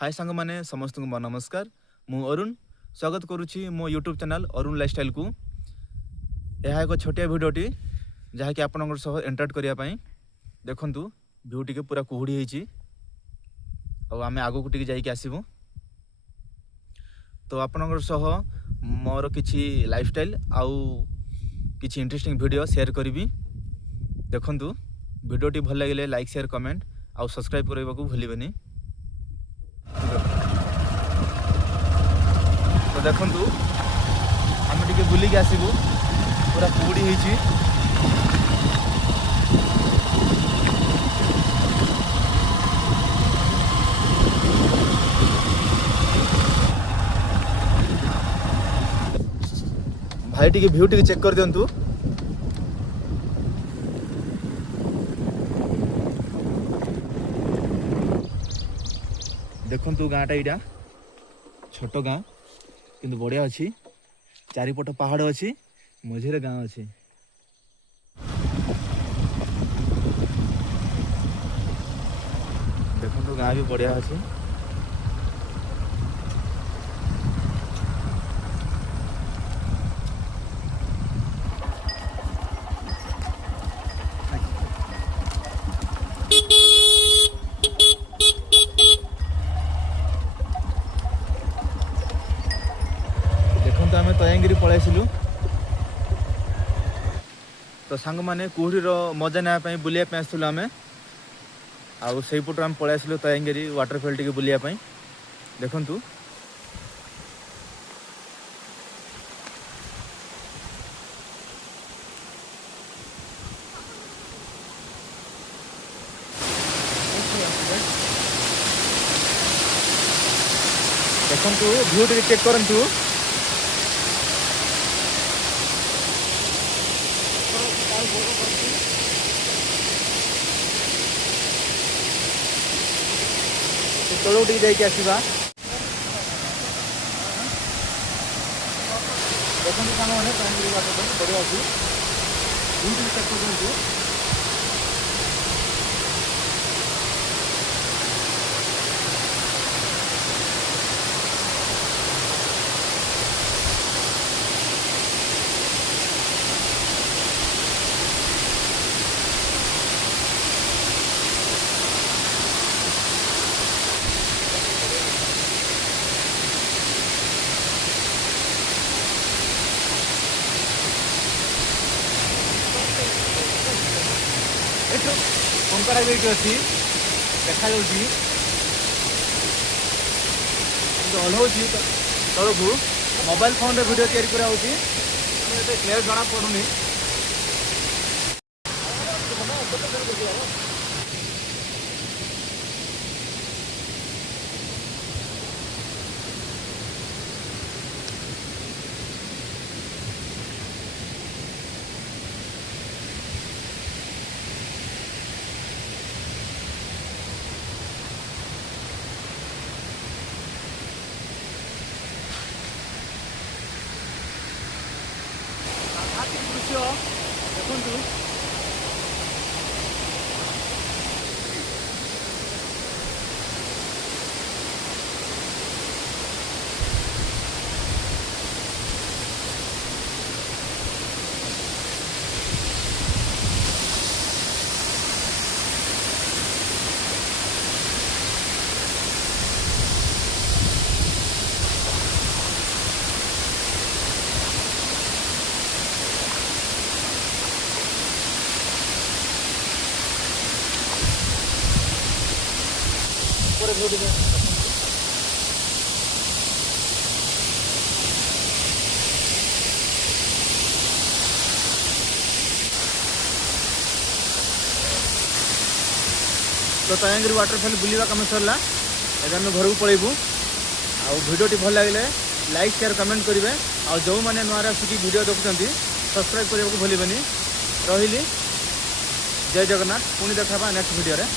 हाय सांग माने समस्त को नमस्कार। मु अरुण स्वागत करुच्ची मो यूट्यूब चैनल अरुण लाइफस्टाइल को। यह एक छोटिया भिडियोटी जहाँकि आपण एंटरटेन करने देखु व्यू टी पूरा कुहुड़ी होती आम आगू टी जासबू तो आपण मोर किसी लाइफस्टाइल आउ किसी इंटरेस्टिंग वीडियो शेयर करी। देखु वीडियोटी भल लगे लाइक शेयर कमेंट आउ सब्सक्राइब करने को भूलें। तो देखु आम टे बुलिक आसबू पूरा कुहुड़ी होती भाई टी व्यू टी चेक कर दिंतु। देखु गाँटा यहाँ छोट गाँ किंतु बढ़िया अच्छी चारिपट पहाड़ अच्छी मझे गाँ अच्छी। देखु गाँ भी बढ़िया अच्छी। आम तयांगिरी पलैलु तो सांग मैंने कुहुड़ी मजा नापी बुलाप आसलु आम आउ से पटू आम पलैलु तयांगिरी वाटरफल टी बुलाप। देखु देखु व्यू टी चेक करूँ। तलू टी जाइए आसवा देखते सामने बढ़िया अच्छी चेक कर। कंकड़ा भी अच्छी देखा ओह्लौची तौक मोबाइल फोन रे वीडियो तैयारी करा क्लियर जना पड़ूनी। देखु तो तयांगिरी वाटरफल बुलवा कम सरला एगार घर को पलैबू। आ वीडियो भल लगे लाइक शेयर कमेंट करेंगे। आ जो मैंने नुआ आसिक वीडियो देखुं सब्सक्राइब करने को भूलें। रही जय जगन्नाथ पुणी देखा नेक्स्ट वीडियो रे।